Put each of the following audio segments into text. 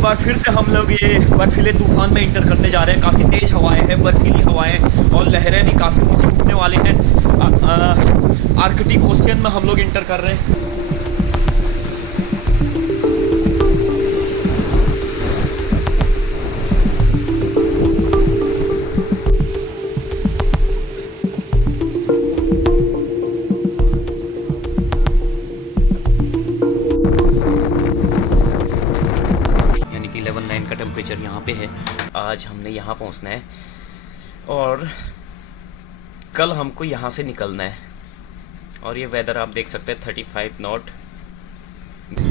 एक बार फिर से हम लोग ये बर्फीले तूफान में इंटर करने जा रहे हैं। काफ़ी तेज़ हवाएं हैं, बर्फीली हवाएं और लहरें भी काफ़ी ऊंची उठने वाले हैं। आर्कटिक ओशियन में हम लोग इंटर कर रहे हैं। यानी कि 11.9 का टेम्परेचर यहाँ पे है। आज हमने यहाँ पहुँचना है और कल हमको यहाँ से निकलना है। और ये वेदर आप देख सकते हैं 35 नॉट।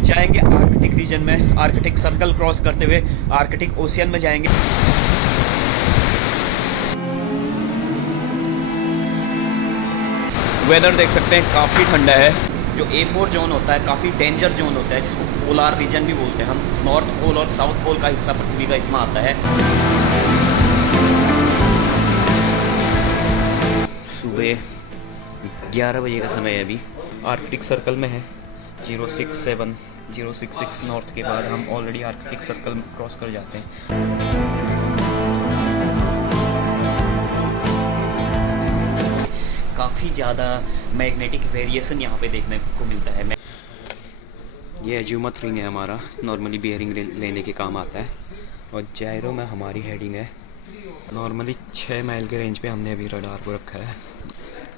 जाएंगे आर्कटिक रीजन में, आर्कटिक सर्कल क्रॉस करते हुए आर्कटिक ओशियन में जाएंगे। वेदर देख सकते हैं काफ़ी ठंडा है। जो A4 जोन होता है काफ़ी डेंजर जोन होता है, जिसको पोलार रीजन भी बोलते हैं हम। नॉर्थ पोल और साउथ पोल का हिस्सा पृथ्वी का इसमें आता है। सुबह 11 बजे का समय है। अभी आर्कटिक सर्कल में है। 067 नॉर्थ के बाद हम ऑलरेडी आर्कटिक सर्कल में क्रॉस कर जाते हैं। काफ़ी ज़्यादा मैग्नेटिक वेरिएशन यहाँ पे देखने को मिलता है। ये अज्यूमत रिंग है हमारा, नॉर्मली बियरिंग लेने के काम आता है। और जायरो में हमारी हेडिंग है। नॉर्मली 6 माइल के रेंज पे हमने अभी रडार को रखा है।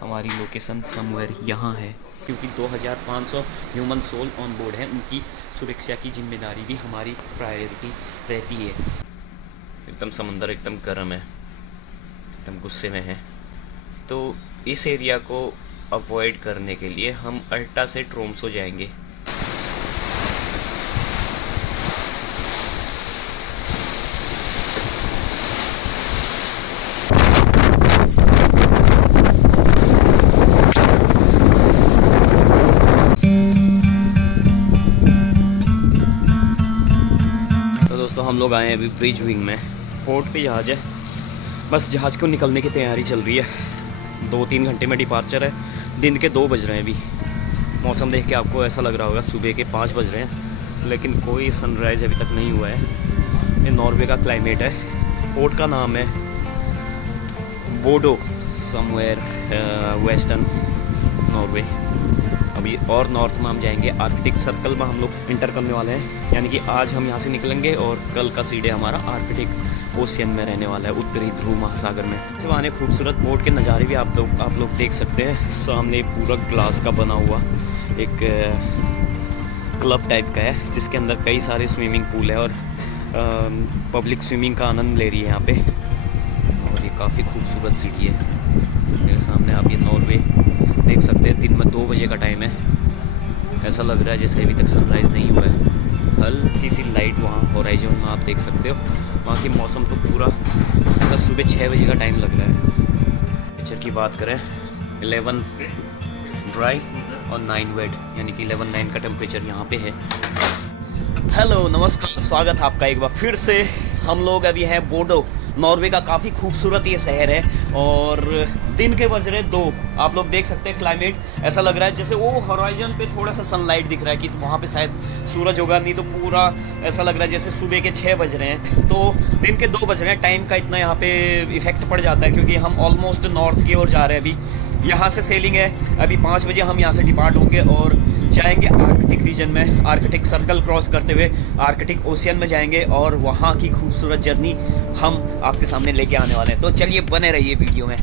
हमारी लोकेशन समवेयर यहाँ है, क्योंकि 2500 ह्यूमन सोल ऑन बोर्ड है। उनकी सुरक्षा की जिम्मेदारी भी हमारी प्रायोरिटी रहती है। एकदम समंदर एकदम गर्म है, एकदम गुस्से में है। तो इस एरिया को अवॉइड करने के लिए हम अल्टा से ट्रोम्सो जाएंगे। तो दोस्तों हम लोग आए हैं अभी ब्रिज विंग में। पोर्ट पे जहाज़ है, बस जहाज़ को निकलने की तैयारी चल रही है। 2-3 घंटे में डिपार्चर है। दिन के 2 बज रहे हैं अभी। मौसम देख के आपको ऐसा लग रहा होगा सुबह के 5 बज रहे हैं, लेकिन कोई सनराइज़ अभी तक नहीं हुआ है। ये नॉर्वे का क्लाइमेट है। पोर्ट का नाम है बोडो, समवेयर वेस्टर्न नॉर्वे। अभी और नॉर्थ में हम जाएंगे। आर्कटिक सर्कल में हम लोग इंटर करने वाले हैं। यानी कि आज हम यहाँ से निकलेंगे और कल का सीडे हमारा आर्कटिक ओशियन में रहने वाला है, उत्तरी ध्रुव महासागर में। सिवाने खूबसूरत पोर्ट के नज़ारे भी आप लोग देख सकते हैं। सामने पूरा ग्लास का बना हुआ एक क्लब टाइप का है, जिसके अंदर कई सारे स्विमिंग पूल है और पब्लिक स्विमिंग का आनंद ले रही है यहाँ पे। और ये काफ़ी खूबसूरत सिटी है। मेरे सामने आप ये नॉर्वे देख सकते हैं। दिन में 2 बजे का टाइम है। ऐसा लग रहा है जैसे अभी तक सनराइज़ नहीं हुआ है। हल्की सी लाइट वहाँ होराइजन में आप देख सकते हो। वहाँ की मौसम तो पूरा ऐसा सुबह 6 बजे का टाइम लग रहा है। टेम्परेचर की बात करें 11 ड्राई और 9 वेट, यानी कि 11.9 का टेम्परेचर यहाँ पे है। हेलो नमस्कार, स्वागत आपका एक बार फिर से। हम लोग अभी हैं बोडो, नॉर्वे का काफ़ी खूबसूरत ये शहर है। और दिन के बज रहे 2। आप लोग देख सकते हैं क्लाइमेट ऐसा लग रहा है जैसे वो होराइजन पे थोड़ा सा सनलाइट दिख रहा है कि वहाँ पे शायद सूरज होगा, नहीं तो पूरा ऐसा लग रहा है जैसे सुबह के 6 बज रहे हैं। तो दिन के 2 बज रहे हैं। टाइम का इतना यहाँ पे इफेक्ट पड़ जाता है, क्योंकि हम ऑलमोस्ट नॉर्थ की ओर जा रहे हैं। अभी यहाँ से सेलिंग है। अभी 5 बजे हम यहाँ से डिपार्ट होंगे और जाएंगे आर्कटिक रीजन में। आर्कटिक सर्कल क्रॉस करते हुए आर्कटिक ओशियन में जाएंगे और वहाँ की खूबसूरत जर्नी हम आपके सामने लेके आने वाले हैं। तो चलिए बने रहिए वीडियो में।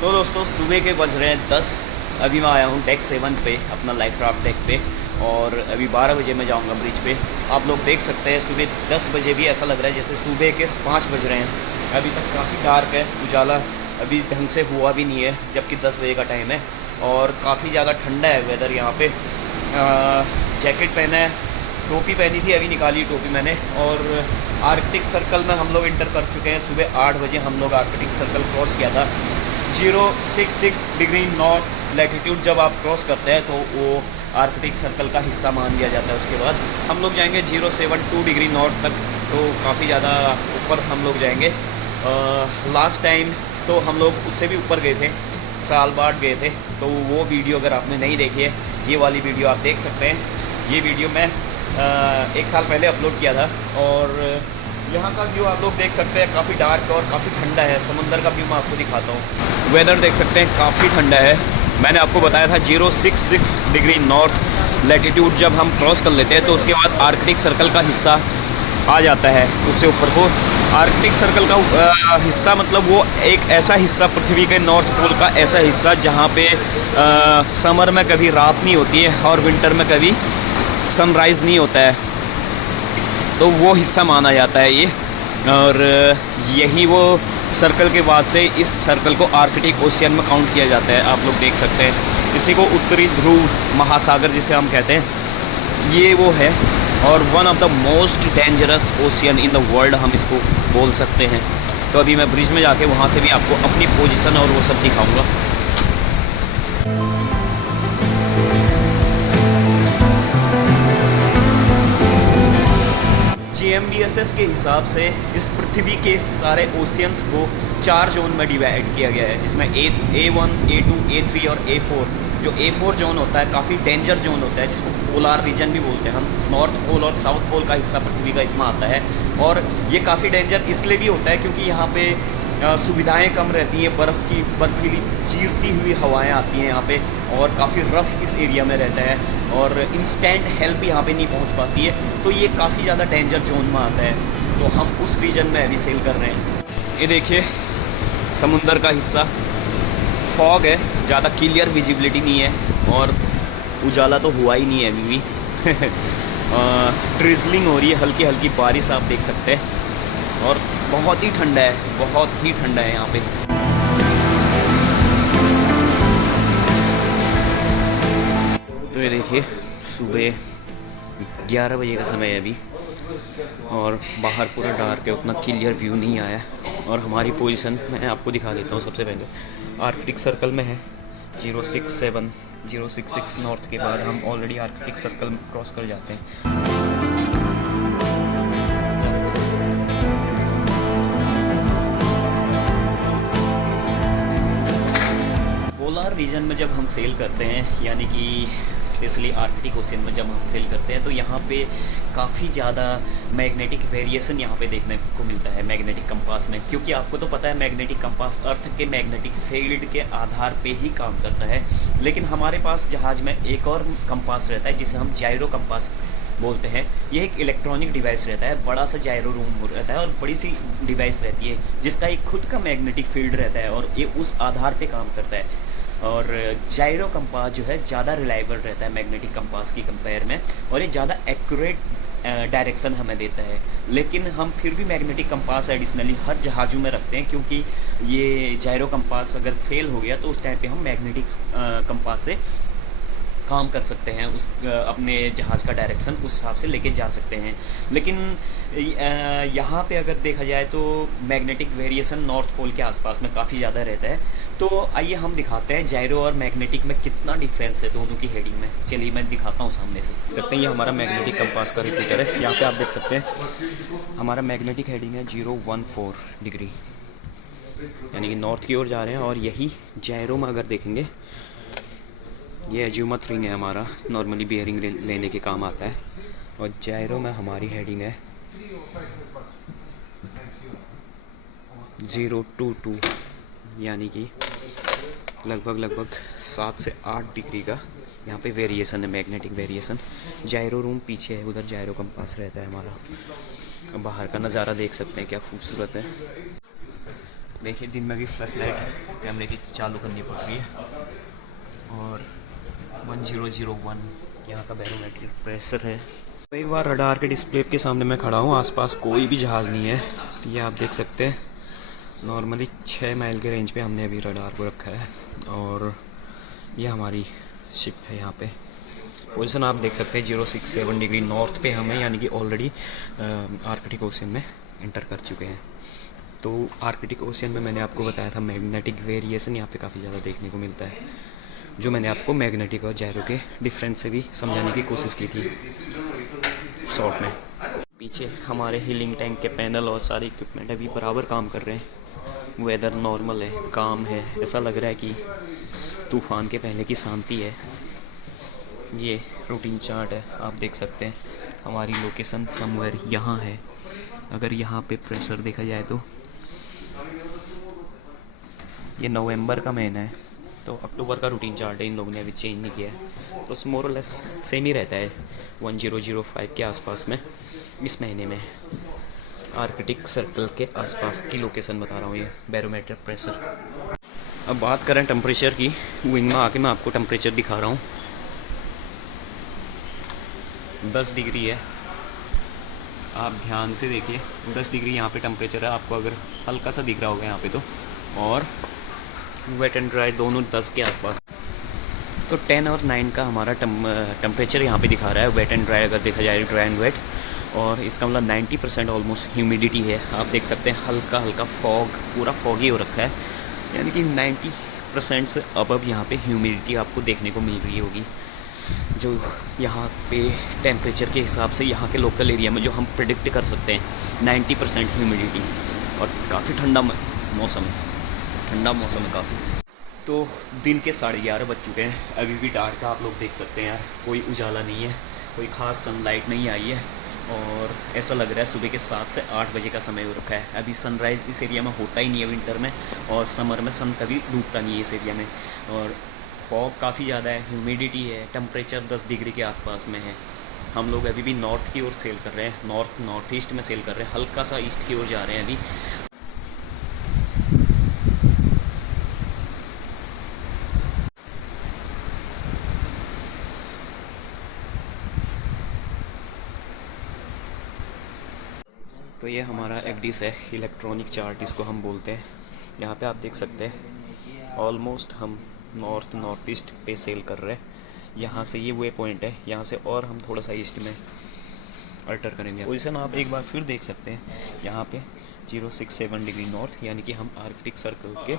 तो दोस्तों सुबह के बज रहे हैं 10। अभी मैं आया हूँ डेक 7 पे, अपना लाइफ क्राफ्ट डेक पे। और अभी 12 बजे मैं जाऊँगा ब्रिज पे। आप लोग देख सकते हैं सुबह 10 बजे भी ऐसा लग रहा है जैसे सुबह के 5 बज रहे हैं। अभी तक काफ़ी डार्क है, उजाला अभी ढंग से हुआ भी नहीं है, जबकि 10 बजे का टाइम है। और काफ़ी ज़्यादा ठंडा है वेदर यहाँ पे। जैकेट पहना है, टोपी पहनी थी, अभी निकाली टोपी मैंने। और आर्कटिक सर्कल में हम लोग इंटर कर चुके हैं। सुबह 8 बजे हम लोग आर्कटिक सर्कल क्रॉस किया था। 066 डिग्री नॉर्थ लैटिट्यूड जब आप क्रॉस करते हैं तो वो आर्कटिक सर्कल का हिस्सा मान लिया जाता है। उसके बाद हम लोग जाएंगे 072 डिग्री नॉर्थ तक, तो काफ़ी ज़्यादा ऊपर हम लोग जाएंगे। लास्ट टाइम तो हम लोग उससे भी ऊपर गए थे, साल बाद गए थे, तो वो वीडियो अगर आपने नहीं देखी है, ये वाली वीडियो आप देख सकते हैं। ये वीडियो मैं 1 साल पहले अपलोड किया था। और यहाँ का व्यू आप लोग देख सकते हैं, काफ़ी डार्क और काफ़ी ठंडा है। समंदर का व्यू मैं आपको दिखाता हूँ। वेदर देख सकते हैं, काफ़ी ठंडा है। मैंने आपको बताया था 066 डिग्री नॉर्थ लैटिट्यूड जब हम क्रॉस कर लेते हैं तो उसके बाद आर्कटिक सर्कल का हिस्सा आ जाता है उससे ऊपर को। आर्कटिक सर्कल का हिस्सा मतलब वो एक ऐसा हिस्सा पृथ्वी के नॉर्थ पोल का ऐसा हिस्सा जहाँ पे समर में कभी रात नहीं होती है और विंटर में कभी सनराइज़ नहीं होता है, तो वो हिस्सा माना जाता है ये। और यही वो सर्कल के बाद से इस सर्कल को आर्कटिक ओशियन में काउंट किया जाता है। आप लोग देख सकते हैं, इसी को उत्तरी ध्रुव महासागर जिसे हम कहते हैं, ये वो है। और one of the most dangerous ocean in the world हम इसको बोल सकते हैं। तो अभी मैं ब्रिज में जाके वहाँ से भी आपको अपनी पोजीशन और वो सब दिखाऊंगा। GMDSS के हिसाब से इस पृथ्वी के सारे ओशियंस को 4 जोन में डिवाइड किया गया है, जिसमें A1, A2, A3 और A4। जो A4 जोन होता है काफ़ी डेंजर जोन होता है, जिसको पोलार रीजन भी बोलते हैं हम। नॉर्थ पोल और साउथ पोल का हिस्सा पृथ्वी का इसमें आता है। और ये काफ़ी डेंजर इसलिए भी होता है क्योंकि यहाँ पे सुविधाएं कम रहती हैं, बर्फीली चीरती हुई हवाएं आती हैं यहाँ पे, और काफ़ी रफ इस एरिया में रहता है, और इंस्टेंट हेल्प यहाँ पे नहीं पहुँच पाती है। तो ये काफ़ी ज़्यादा डेंजर जोन में आता है, तो हम उस रीजन में अभी सेल कर रहे हैं। ये देखिए समुंदर का हिस्सा, फॉग है, ज़्यादा क्लियर विजिबिलिटी नहीं है, और उजाला तो हुआ ही नहीं है अभी भी। ट्रिजलिंग हो रही है, हल्की हल्की बारिश आप देख सकते हैं, और बहुत ही ठंडा है, बहुत ही ठंडा है यहाँ पे। तो ये देखिए सुबह 11 बजे का समय है अभी, और बाहर पूरा डार्क है, उतना क्लियर व्यू नहीं आया। और हमारी पोजीशन मैं आपको दिखा देता हूँ। सबसे पहले आर्कटिक सर्कल में है 066 नॉर्थ के बाद हम ऑलरेडी आर्कटिक सर्कल में क्रॉस कर जाते हैं। पोलर रीजन में जब हम सेल करते हैं, यानी कि स्पेशली आर्कटिक ओशियन में जब हम सेल करते हैं, तो यहाँ पे काफ़ी ज़्यादा मैग्नेटिक वेरिएशन यहाँ पे देखने को मिलता है मैग्नेटिक कंपास में। क्योंकि आपको तो पता है मैग्नेटिक कंपास अर्थ के मैग्नेटिक फील्ड के आधार पे ही काम करता है। लेकिन हमारे पास जहाज़ में एक और कंपास रहता है जिसे हम जायरो कंपास बोलते हैं। ये एक इलेक्ट्रॉनिक डिवाइस रहता है, बड़ा सा जायरो रूम रहता है, और बड़ी सी डिवाइस रहती है जिसका एक खुद का मैग्नेटिक फील्ड रहता है, और ये उस आधार पे काम करता है। और जायरो कंपास जो है ज़्यादा रिलायबल रहता है मैग्नेटिक कंपास की कंपेयर में, और ये ज़्यादा एक्यूरेट डायरेक्शन हमें देता है। लेकिन हम फिर भी मैग्नेटिक कंपास एडिशनली हर जहाज़ों में रखते हैं, क्योंकि ये जायरो कंपास अगर फेल हो गया तो उस टाइम पे हम मैग्नेटिक कंपास से काम कर सकते हैं, उस अपने जहाज़ का डायरेक्शन उस हिसाब से लेके जा सकते हैं। लेकिन यहाँ पे अगर देखा जाए तो मैग्नेटिक वेरिएशन नॉर्थ पोल के आसपास में काफ़ी ज़्यादा रहता है। तो आइए हम दिखाते हैं जायरो और मैग्नेटिक में कितना डिफरेंस है दोनों की हेडिंग में। चलिए मैं दिखाता हूँ सामने से। देख सकते हैं ये हमारा मैग्नेटिक कंपास का रिपीटर है। यहाँ पे आप देख सकते हैं हमारा मैग्नेटिक हेडिंग है 014 डिग्री, यानी कि नॉर्थ की ओर जा रहे हैं। और यही जायरो में अगर देखेंगे, ये एज्यूमथ रिंग है हमारा, नॉर्मली बियरिंग लेने के काम आता है। और जायरो में हमारी हेडिंग है 022, यानी कि लगभग 7 से 8 डिग्री का यहाँ पे वेरिएशन है, मैग्नेटिक वेरिएशन। जायरो रूम पीछे है, उधर जायरो कंपास रहता है हमारा। बाहर का नज़ारा देख सकते हैं, क्या खूबसूरत है। देखिए दिन में भी फ्लैश लाइट कैमरे की चालू करनी पड़ रही है। और 1001 यहाँ का बैरोमेट्रिक प्रेशर है। तो एक बार रडार के डिस्प्ले के सामने मैं खड़ा हूँ, आसपास कोई भी जहाज़ नहीं है। ये आप देख सकते हैं, नॉर्मली 6 माइल के रेंज पे हमने अभी रडार को रखा है। और ये हमारी शिप है। यहाँ पे पोजीशन आप देख सकते हैं 067 डिग्री नॉर्थ पे हमें, यानी कि ऑलरेडी आर्कटिक ओशियन में इंटर कर चुके हैं। तो आर्कटिक ओशियन में मैंने आपको बताया था मैग्नेटिक वेरिएशन यहाँ पे काफ़ी ज़्यादा देखने को मिलता है। जो मैंने आपको मैग्नेटिक और जायरो के डिफरेंस से भी समझाने की कोशिश की थी शॉर्ट में। पीछे हमारे हीलिंग टैंक के पैनल और सारे इक्विपमेंट अभी बराबर काम कर रहे हैं। वेदर नॉर्मल है, काम है, ऐसा लग रहा है कि तूफ़ान के पहले की शांति है। ये रूटीन चार्ट है, आप देख सकते हैं हमारी लोकेशन समवेयर यहाँ है। अगर यहाँ पे प्रेशर देखा जाए तो ये नवंबर का महीना है, तो अक्टूबर का रूटीन चार्ट है, इन लोगों ने अभी चेंज नहीं किया है, तो मोर और लेस सेम ही रहता है 1005 के आसपास में। इस महीने में आर्कटिक सर्कल के आसपास की लोकेशन बता रहा हूँ, ये बैरोमीटर प्रेशर। अब बात करें टेम्परेचर की, विंग में आके मैं आपको टेम्परेचर दिखा रहा हूँ। 10 डिग्री है, आप ध्यान से देखिए 10 डिग्री यहाँ पे टेम्परेचर है, आपको अगर हल्का सा दिख रहा होगा यहाँ पे तो। और वेट एंड ड्राई दोनों 10 के आसपास, तो 10 और 9 का हमारा टेम्परेचर यहाँ पे दिखा रहा है, वेट एंड ड्राई अगर देखा जाए, ड्राई एंड वेट। और इसका मतलब 90% ऑलमोस्ट ह्यूमिडिटी है, आप देख सकते हैं हल्का हल्का फॉग, पूरा फॉगी हो रखा है, यानी कि 90% से अबव यहाँ पे ह्यूमिडिटी आपको देखने को मिल रही होगी। जो यहाँ पे टेम्परेचर के हिसाब से यहाँ के लोकल एरिया में जो हम प्रिडिक्ट कर सकते हैं 90% ह्यूमिडिटी, और काफ़ी ठंडा मौसम है, ठंडा मौसम है काफ़ी। तो दिन के 11:30 बज चुके हैं, अभी भी डार्क है, आप लोग देख सकते हैं यार, कोई उजाला नहीं है, कोई ख़ास सनलाइट नहीं आई है, और ऐसा लग रहा है सुबह के 7 से 8 बजे का समय हो रखा है। अभी सनराइज़ इस एरिया में होता ही नहीं है विंटर में, और समर में सन कभी डूबता नहीं है इस एरिया में। और फॉग काफ़ी ज़्यादा है, ह्यूमिडिटी है, टेम्परेचर 10 डिग्री के आसपास में है। हम लोग अभी भी नॉर्थ की ओर सेल कर रहे हैं, नॉर्थ ईस्ट में सेल कर रहे हैं, हल्का सा ईस्ट की ओर जा रहे हैं अभी। तो ये हमारा एफडीस है, इलेक्ट्रॉनिक चार्ट इसको हम बोलते हैं। यहाँ पे आप देख सकते हैं ऑलमोस्ट हम नॉर्थ ईस्ट पे सेल कर रहे हैं। यहाँ से ये वे पॉइंट है, यहाँ से और हम थोड़ा सा ईस्ट में अल्टर करेंगे। पोजीशन आप एक बार फिर देख सकते हैं, यहाँ पे 067 डिग्री नॉर्थ, यानी कि हम आर्कटिक सर्कल के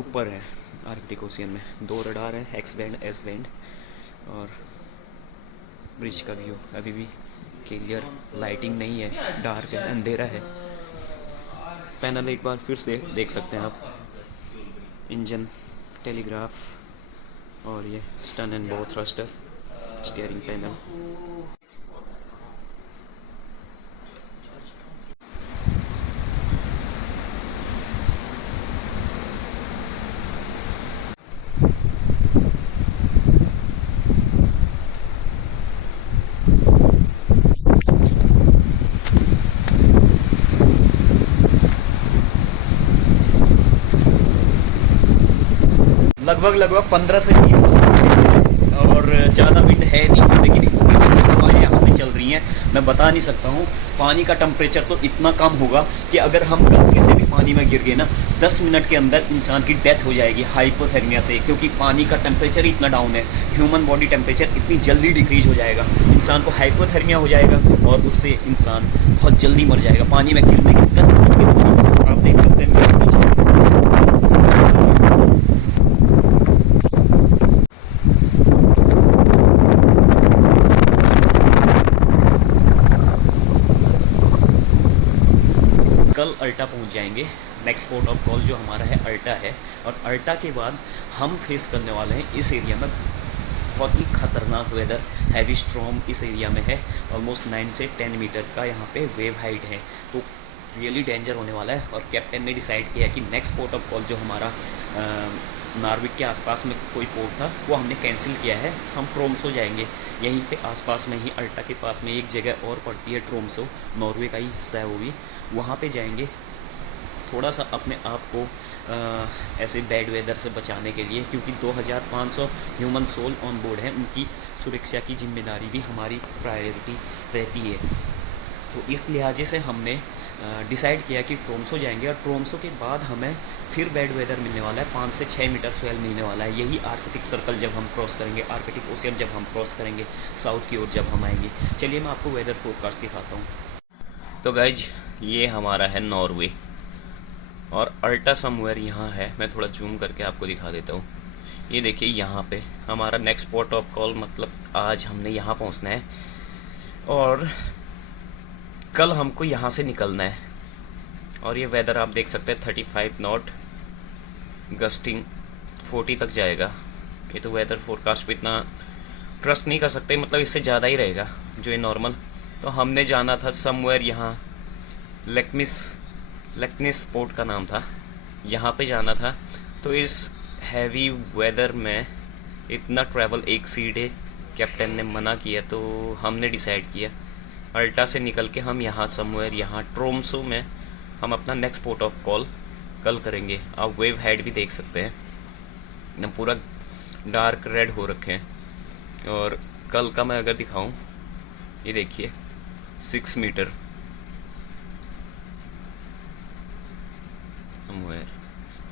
ऊपर हैं, आर्कटिक ओशियन में। 2 रडार हैं, एक्स बैंड एस बैंड, और ब्रिज का व्यू अभी भी क्लियर, लाइटिंग नहीं है, डार्क है, अंधेरा है। पैनल एक बार फिर से देख सकते हैं आप, इंजन, टेलीग्राफ, और ये स्टन एंड बो थ्रस्टर, स्टीयरिंग पैनल। लगभग 15 से 20 और ज़्यादा विंड है नहीं, लेकिन हवाएं यहाँ पे चल रही हैं, मैं बता नहीं सकता हूँ। पानी का टेम्परेचर तो इतना कम होगा कि अगर हम गलती से भी पानी में गिर गए ना, 10 मिनट के अंदर इंसान की डेथ हो जाएगी हाइपोथर्मिया से, क्योंकि पानी का टेम्परेचर इतना डाउन है। ह्यूमन बॉडी टेम्परेचर इतनी जल्दी डिक्रीज हो जाएगा, इंसान को हाइपोथर्मिया हो जाएगा, और उससे इंसान बहुत जल्दी मर जाएगा पानी में गिरने के 10 मिनट के बाद। आप देख सकते हैं मेरे पीछे कल अल्टा पहुंच जाएंगे। नेक्स्ट पोर्ट ऑफ कॉल जो हमारा है अल्टा है, और अल्टा के बाद हम फेस करने वाले हैं इस एरिया में बहुत ही खतरनाक वेदर, हैवी स्ट्रॉम इस एरिया में है। ऑलमोस्ट 9 से 10 मीटर का यहाँ पे वेव हाइट है, तो रियली डेंजर होने वाला है। और कैप्टन ने डिसाइड किया कि नेक्स्ट पोर्ट ऑफ कॉल जो हमारा नार्विक के आसपास में कोई पोर्ट था वो हमने कैंसिल किया है, हम ट्रोम्सो जाएंगे। यहीं पे आसपास में ही अल्टा के पास में एक जगह और पड़ती है ट्रोम्सो, नॉर्वे का ही हिस्सा है वो भी, वहाँ पे जाएंगे थोड़ा सा अपने आप को ऐसे बैड वेदर से बचाने के लिए, क्योंकि 2500 ह्यूमन सोल ऑन बोर्ड हैं, उनकी सुरक्षा की जिम्मेदारी भी हमारी प्रायोरिटी रहती है। तो इस लिहाजे से हमने डिसाइड किया कि ट्रोम्सो जाएंगे, और ट्रोम्सो के बाद हमें फिर बैड वेदर मिलने वाला है, 5 से 6 मीटर स्वेल मिलने वाला है। यही आर्कटिक सर्कल जब हम क्रॉस करेंगे, आर्कटिक ओशियन जब हम क्रॉस करेंगे, साउथ की ओर जब हम आएंगे। चलिए मैं आपको वेदर फोरकास्ट दिखाता हूँ। तो गाइज ये हमारा है नॉर्वे, और अल्टा समवेयर यहाँ है, मैं थोड़ा जूम करके आपको दिखा देता हूँ। ये देखिए यहाँ पे हमारा नेक्स्ट पोर्ट ऑफ कॉल, मतलब आज हमने यहाँ पहुँचना है और कल हमको यहाँ से निकलना है। और ये वेदर आप देख सकते हैं 35 नॉट, गस्टिंग 40 तक जाएगा। ये तो वेदर फोरकास्ट पे इतना ट्रस्ट नहीं कर सकते, मतलब इससे ज़्यादा ही रहेगा जो ये नॉर्मल। तो हमने जाना था समवेयर, यहाँ लेक्निस पोर्ट का नाम था, यहाँ पे जाना था। तो इस हैवी वेदर में इतना ट्रैवल एक सी डे कैप्टन ने मना किया, तो हमने डिसाइड किया अल्टा से निकल के हम यहाँ समवेयर, यहाँ ट्रोम्सो में हम अपना नेक्स्ट पोर्ट ऑफ कॉल कल करेंगे। आप वेव हेड भी देख सकते हैं, एकदम पूरा डार्क रेड हो रखे हैं। और कल का मैं अगर दिखाऊं, ये देखिए 6 मीटर,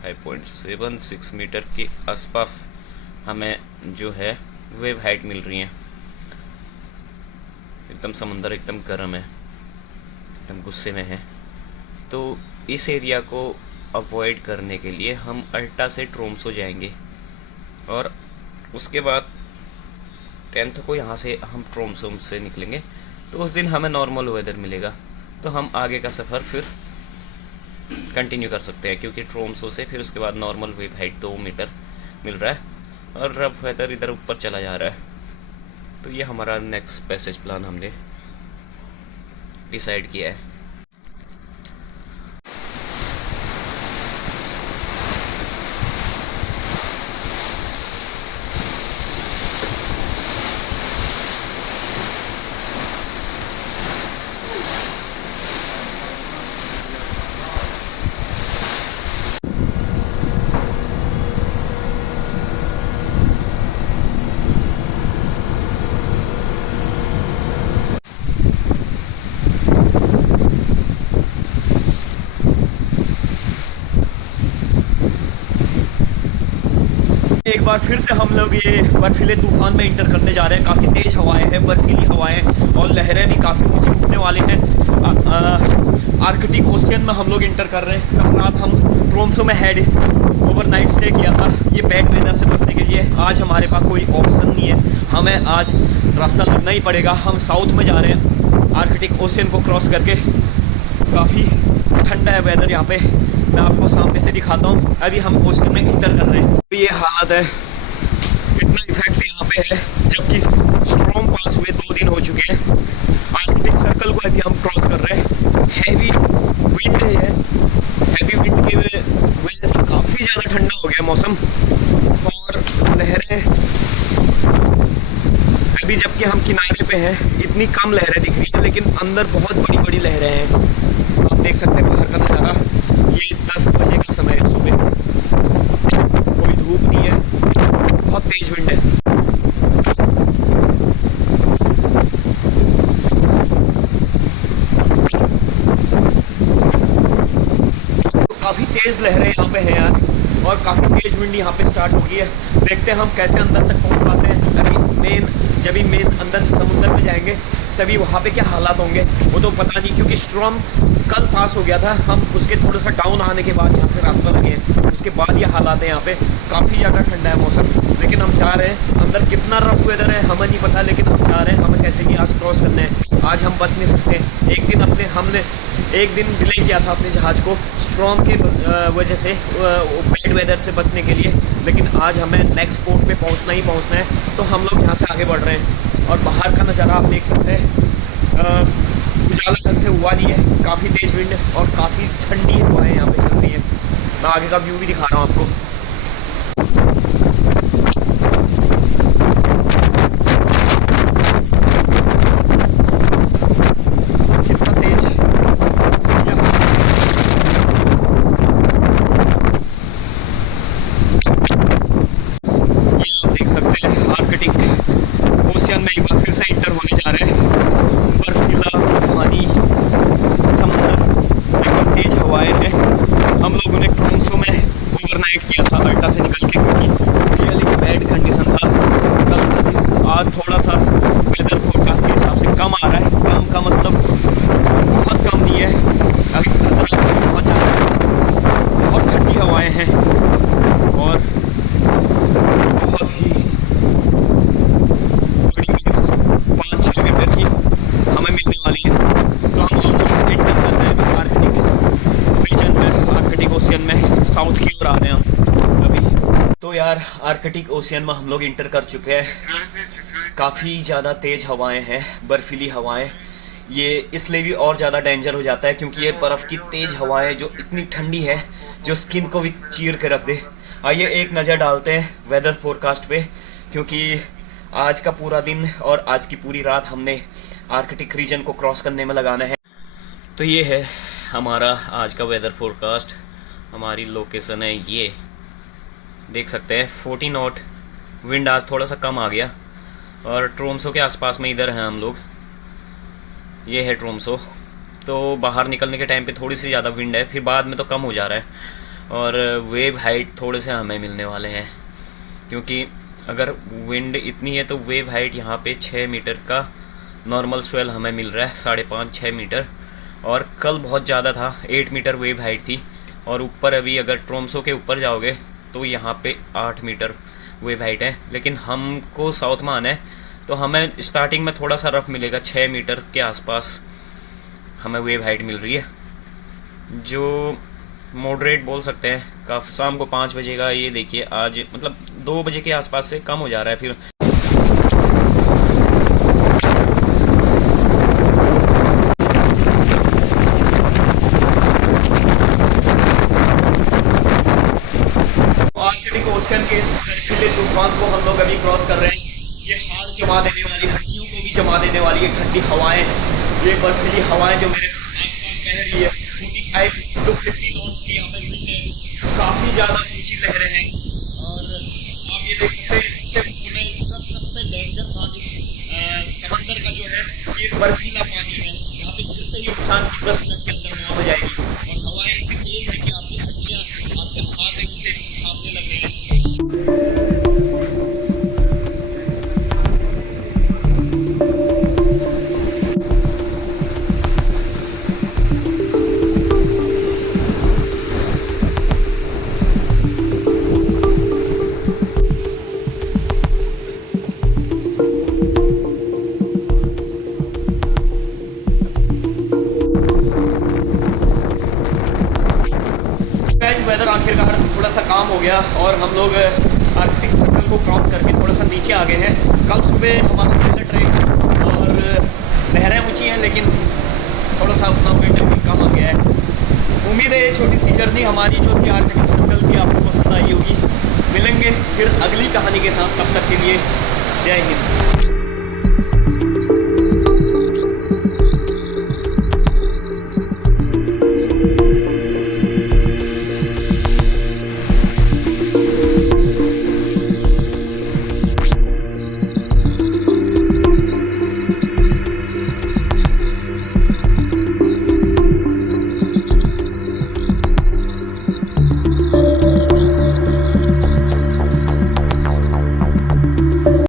5.7 6 मीटर के आसपास हमें जो है वेव हाइट मिल रही है। एकदम समंदर एकदम गर्म है, एकदम गुस्से में है। तो इस एरिया को अवॉइड करने के लिए हम अल्टा से ट्रोम्सो जाएंगे और उसके बाद 10th को यहाँ से हम ट्रोम्सो से निकलेंगे। तो उस दिन हमें नॉर्मल वेदर मिलेगा, तो हम आगे का सफ़र फिर कंटिन्यू कर सकते हैं, क्योंकि ट्रोम्सो से फिर उसके बाद नॉर्मल वेव हाइट 2 मीटर मिल रहा है और रफ वेदर इधर ऊपर चला जा रहा है। तो ये हमारा नेक्स्ट पैसेज प्लान हमने डिसाइड किया है। एक बार फिर से हम लोग ये बर्फीले तूफान में इंटर करने जा रहे हैं। काफ़ी तेज़ हवाएं हैं, बर्फीली हवाएं और लहरें भी काफ़ी ऊंची उठने वाली हैं। आर्कटिक ओशियन में हम लोग इंटर कर रहे हैं। कल रात हम ट्रोम्सो में ओवरनाइट स्टे किया था ये बैड वेदर से बचने के लिए। आज हमारे पास कोई ऑप्शन नहीं है, हमें आज रास्ता लगना ही पड़ेगा। हम साउथ में जा रहे हैं आर्कटिक ओशियन को क्रॉस करके। काफ़ी ठंडा है वेदर यहाँ पे, मैं आपको सामने से दिखाता हूँ। अभी हम ओशियन में इंटर कर रहे हैं, तो ये हालत है, इतना इफेक्ट यहाँ पे है, जबकि स्ट्रॉम पास हुए 2 दिन हो चुके हैं। आर्कटिक सर्कल को अभी हम क्रॉस कर रहे हैं। हैवी विंड है, हैवी विंड की वजह से काफ़ी ज़्यादा ठंडा हो गया मौसम। और लहरें अभी जबकि हम किनारे पे हैं इतनी कम लहरें दिख रही हैं, लेकिन अंदर बहुत बड़ी बड़ी लहरें हैं। आप देख सकते हैं बाहर का नज़ारा। ये 10 बजे का समय है सुबह, कोई धूप नहीं है, बहुत तेज विंड है। तो काफ़ी तेज़ लहरें यहाँ पे हैं यार, और काफ़ी तेज विंड यहाँ पे स्टार्ट हो गई है। देखते हैं हम कैसे अंदर तक पहुँच पाते हैं। जब मेन अंदर समुद्र में जाएंगे तभी वहाँ पे क्या हालात होंगे वो तो पता नहीं, क्योंकि स्ट्रॉम कल पास हो गया था। हम उसके थोड़ा सा डाउन आने के बाद यहाँ से रास्ता लगे हैं, उसके बाद ये हालात है यहाँ पे। काफ़ी ज़्यादा ठंडा है मौसम, लेकिन हम जा रहे हैं। अंदर कितना रफ वेदर है हमें नहीं पता, लेकिन हम जा रहे हैं। हमें कैसे भी आज क्रॉस करना है, आज हम बच नहीं सकते। हमने एक दिन डिले किया था अपने जहाज़ को स्ट्रॉम के वजह से, बैड वेदर से बचने के लिए, लेकिन आज हमें नेक्स्ट पोर्ट पे पहुंचना ही पहुंचना है। तो हम लोग यहाँ से आगे बढ़ रहे हैं और बाहर का नज़ारा आप देख सकते हैं। उजाला ढंग से हुआ नहीं है, काफ़ी तेज़ विंड और काफ़ी ठंडी हवाएं यहाँ पे चल रही है। मैं आगे का व्यू भी दिखा रहा हूँ आपको। हम लोगों ने ट्रोम्सो में ओवरनाइट किया। आखिरकार आर्कटिक ओशियन में हम लोग इंटर कर चुके हैं। काफ़ी ज़्यादा तेज़ हवाएं हैं, बर्फीली हवाएं। ये इसलिए भी और ज़्यादा डेंजर हो जाता है क्योंकि ये बर्फ़ की तेज़ हवाएं जो इतनी ठंडी है, जो स्किन को भी चीर के रख दे। आइए एक नज़र डालते हैं वेदर फोरकास्ट पे, क्योंकि आज का पूरा दिन और आज की पूरी रात हमने आर्कटिक रीजन को क्रॉस करने में लगाना है। तो ये है हमारा आज का वेदर फोरकास्ट। हमारी लोकेशन है ये, देख सकते हैं 14 नॉट। विंड आज थोड़ा सा कम आ गया और ट्रोम्सो के आसपास में इधर हैं हम लोग। ये है ट्रोम्सो। तो बाहर निकलने के टाइम पे थोड़ी सी ज़्यादा विंड है, फिर बाद में तो कम हो जा रहा है। और वेव हाइट थोड़े से हमें मिलने वाले हैं, क्योंकि अगर विंड इतनी है तो वेव हाइट यहाँ पे 6 मीटर का नॉर्मल स्वेल हमें मिल रहा है, 5.5-6 मीटर। और कल बहुत ज़्यादा था, 8 मीटर वेव हाइट थी। और ऊपर अभी अगर ट्रोम्सो के ऊपर जाओगे तो यहाँ पे 8 मीटर वेव हाइट है। लेकिन हमको साउथ में आना है तो हमें स्टार्टिंग में थोड़ा सा रफ मिलेगा, 6 मीटर के आसपास हमें वेव हाइट मिल रही है, जो मॉडरेट बोल सकते हैं। काफ़ी शाम को 5 बजे का ये देखिए, आज मतलब 2 बजे के आसपास से कम हो जा रहा है। फिर आर्कटिक ओशियन के इस बर्फीले तूफान को हम लोग अभी क्रॉस कर रहे हैं। ये हाड़ जमा देने वाली, हड्डियों को भी जमा देने वाली है ठंडी हवाएं। ये बर्फीली हवाएं जो मेरे आसपास बह रही है, 45 to 50 नॉट्स की यहाँ पे विंड है। काफ़ी ज़्यादा ऊंची लहरें हैं। और आप ये देख सकते हैं सबसे डेंजर भाग इस समंदर का जो है, ये बर्फीला पानी है। यहाँ पे गिरते ही इंसान की 10 मिनट के अंदर मौत हो जाएगी। और हवाएं इतनी तेज है कि आपकी हड्डियाँ, आपके हाथ इनसे कांपने लग रहे हैं। वेदर आखिरकार थोड़ा सा काम हो गया और हम लोग आर्कटिक सर्कल को क्रॉस करके थोड़ा सा नीचे आ गए हैं। कल सुबह हमारा पहला ट्रेक और लहरें ऊंची हैं, लेकिन थोड़ा सा अपना विंड भी कम आ गया है। उम्मीद है ये छोटी सी जर्नी हमारी जो थी आर्कटिक सर्कल की आपको पसंद आई होगी। मिलेंगे फिर अगली कहानी के साथ, तब तक के लिए जय हिंद।